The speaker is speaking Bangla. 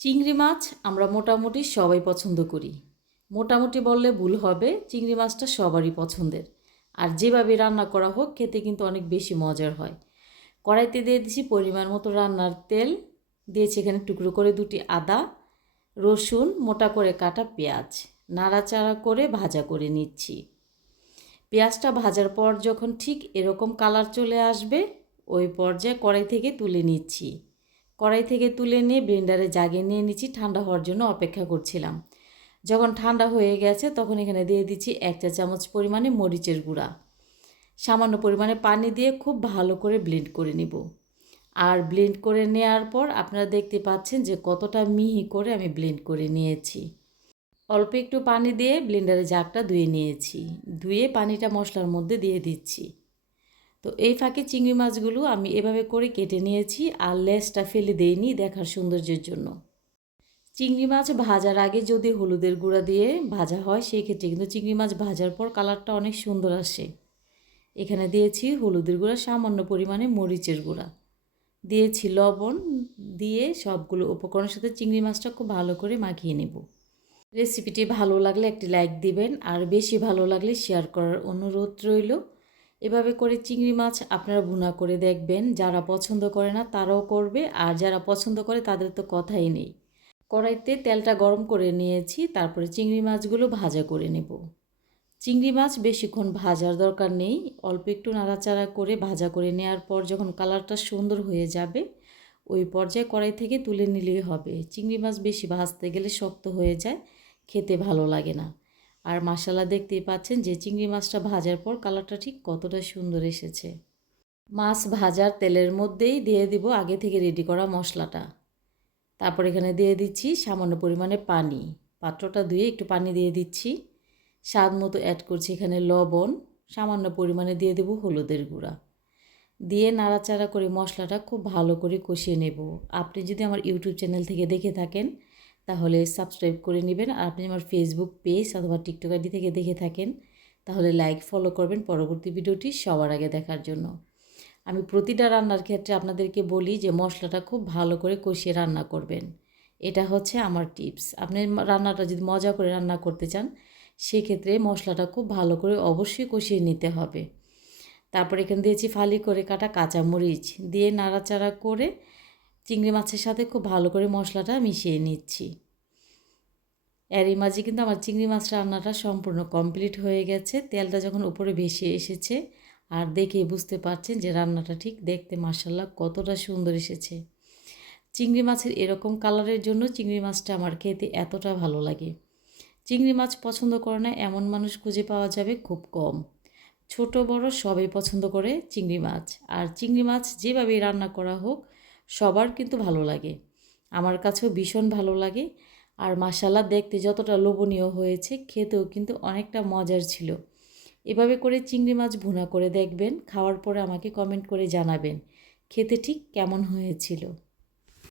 চিংড়ি মাছ আমরা মোটামুটি সবাই পছন্দ করি। মোটামুটি বললে ভুল হবে, চিংড়ি মাছটা সবারই পছন্দের। আর যেভাবে রান্না করা হোক, খেতে কিন্তু অনেক বেশি মজার হয়। কড়াইতে দিয়ে দিয়েছি পরিমাণ মতো রান্নার তেল। দিয়েছি এখানে টুকরো করে দুটি আদা, রসুন, মোটা করে কাটা পেঁয়াজ। নাড়াচাড়া করে ভাজা করে নিচ্ছি। পেঁয়াজটা ভাজার পর যখন ঠিক এরকম কালার চলে আসবে, ওই পর্যায়ে কড়াই থেকে তুলে নিচ্ছি। কড়াই থেকে তুলে নিয়ে ব্লেন্ডারে জাগিয়ে নিয়ে নিচ্ছি। ঠান্ডা হওয়ার জন্য অপেক্ষা করছিলাম। যখন ঠান্ডা হয়ে গেছে তখন এখানে দিয়ে দিচ্ছি এক চা চামচ পরিমাণে মরিচের গুঁড়া। সামান্য পরিমাণে পানি দিয়ে খুব ভালো করে ব্লেন্ড করে নিব। আর ব্লেন্ড করে নেওয়ার পর আপনারা দেখতে পাচ্ছেন যে কতটা মিহি করে আমি ব্লেন্ড করে নিয়েছি। অল্প একটু পানি দিয়ে ব্লেন্ডারে জাগটা ধুয়ে নিয়েছি। ধুয়ে পানিটা মশলার মধ্যে দিয়ে দিচ্ছি। তো এই ফাঁকে চিংড়ি মাছগুলো আমি এভাবে করে কেটে নিয়েছি আর লেসটা ফেলে দেইনি দেখার সৌন্দর্যের জন্য। চিংড়ি মাছ ভাজার আগে যদি হলুদের গুঁড়া দিয়ে ভাজা হয় সেই ক্ষেত্রে কিন্তু চিংড়ি মাছ ভাজার পর কালারটা অনেক সুন্দর আসে। এখানে দিয়েছি হলুদের গুঁড়া, সামান্য পরিমাণে মরিচের গুঁড়া। দিয়েছি লবণ দিয়ে সবগুলো উপকরণের সাথে চিংড়ি মাছটা খুব ভালো করে মাখিয়ে নেব। রেসিপিটি ভালো লাগলে একটি লাইক দিবেন, আর বেশি ভালো লাগলে শেয়ার করার অনুরোধ রইল। এভাবে করে চিংড়ি মাছ আপনারা ভুনা করে দেখবেন। যারা পছন্দ করে না, তারাও করবে। আর যারা পছন্দ করে, তাদের তো কথাই নেই। কড়াইতে তেলটা গরম করে নিয়েছি, তারপরে চিংড়ি মাছগুলো ভাজা করে নেব। চিংড়ি মাছ বেশিক্ষণ ভাজার দরকার নেই। অল্প একটু নাড়াচাড়া করে ভাজা করে নেওয়ার পর যখন কালারটা সুন্দর হয়ে যাবে, ওই পর্যায়ে কড়াই থেকে তুলে নিলেই হবে। চিংড়ি মাছ বেশি ভাজতে গেলে শক্ত হয়ে যায়, খেতে ভালো লাগে না। আর মশলা দেখতেই পাচ্ছেন যে চিংড়ি মাছটা ভাজার পর কালারটা ঠিক কতটা সুন্দর এসেছে। মাছ ভাজার তেলের মধ্যেই দিয়ে দিব আগে থেকে রেডি করা মশলাটা। তারপর এখানে দিয়ে দিচ্ছি সামান্য পরিমাণে পানি। পাত্রটা ধুয়ে একটু পানি দিয়ে দিচ্ছি। স্বাদ মতো অ্যাড করছি এখানে লবণ, সামান্য পরিমাণে দিয়ে দেবো হলুদের গুঁড়া। দিয়ে নাড়াচাড়া করে মশলাটা খুব ভালো করে কষিয়ে নেব। আপনি যদি আমার ইউটিউব চ্যানেল থেকে দেখে থাকেন তাহলে সাবস্ক্রাইব করে নেবেন। আর আপনি আমার ফেসবুক পেজ অথবা টিকটক আইডি থেকে দেখে থাকেন। তাহলে লাইক ফলো করবেন পরবর্তী ভিডিওটি সবার আগে দেখার জন্য। আমি প্রতিটা রান্নার ক্ষেত্রে আপনাদেরকে বলি যে মশলাটা খুব ভালো করে কষিয়ে রান্না করবেন। এটা হচ্ছে আমার টিপস আপনি রান্নাটা যদি মজা করে রান্না করতে চান, সেক্ষেত্রে মশলাটা খুব ভালো করে অবশ্যই কষিয়ে নিতে হবে। তারপর এখানে দিয়েছি ফালি করে কাটা কাঁচামরিচ। দিয়ে নাড়াচাড়া করে চিংড়ি মাছের সাথে খুব ভালো করে মশলাটা মিশিয়ে নিচ্ছি। এরই মাঝে কিন্তু আমার চিংড়ি মাছ রান্নাটা সম্পূর্ণ কমপ্লিট হয়ে গেছে। তেলটা যখন উপরে ভেসে এসেছে, আর দেখে বুঝতে পারছেন যে রান্নাটা ঠিক দেখতে মার্শাল্লাহ কতটা সুন্দর এসেছে। চিংড়ি মাছের এরকম কালারের জন্য চিংড়ি মাছটা আমার খেতে এতটা ভালো লাগে। চিংড়ি মাছ পছন্দ করে না এমন মানুষ খুঁজে পাওয়া যাবে খুব কম। ছোট বড় সবাই পছন্দ করে চিংড়ি মাছ। আর চিংড়ি মাছ যেভাবেই রান্না করা হোক সবার কিন্তু ভালো লাগে। আমার কাছেও ভীষণ ভালো লাগে। আর মাসালা দেখতে যতটা লোভনীয় হয়েছে, খেতেও কিন্তু অনেকটা মজার ছিল। এভাবে করে চিংড়ি মাছ ভুনা করে দেখবেন, খাওয়ার পরে আমাকে কমেন্ট করে জানাবেন, খেতে ঠিক কেমন হয়েছিল।